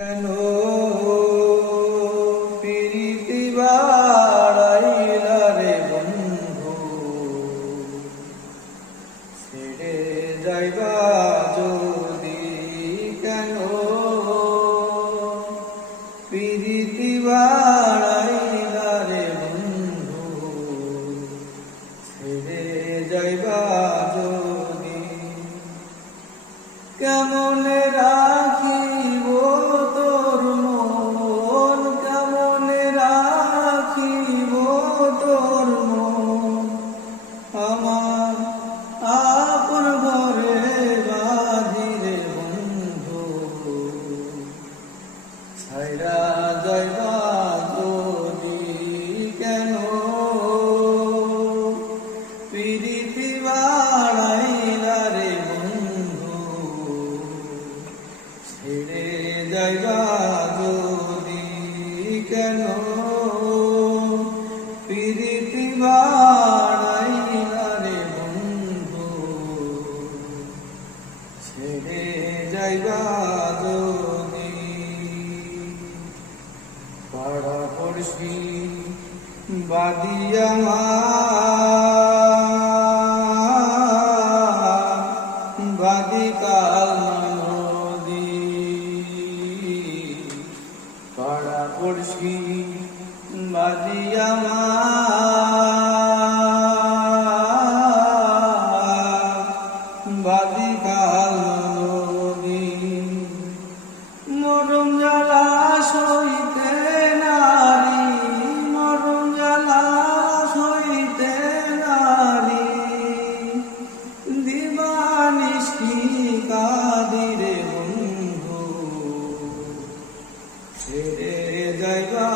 কেন প্রীতি বাড়াইলা রে বন্ধু, ছেড়ে যাইবা যদি কেন প্রীতি বাড়াইলা রে বন্ধু, ছেড়ে যাইবা যদি কেমন রাখিব তোর মন, কেমন রাখিব তোর মন, আমার আপন ঘরে বাঁধিরে বন্ধু, ছাইরা যাইবা যদি কেন প্রীতি বাড়াইলা রে বন্ধু, ছেড়ে যাইবা যদি কেন প্রীতি বাড়াইলা রে বন্ধু, ছেড়ে যাইবা যদি পাড়া পড়শি বাদিয়া বাদি কাল নদী, পাড়া পড়শি বাদিয়া বাদি কাল নদী, মরম জ্বালা সইতে নারী, মরম জ্বালা সইতে নারী, দিবানিশি কাদিরে বন্ধু, ছেড়ে যাইবা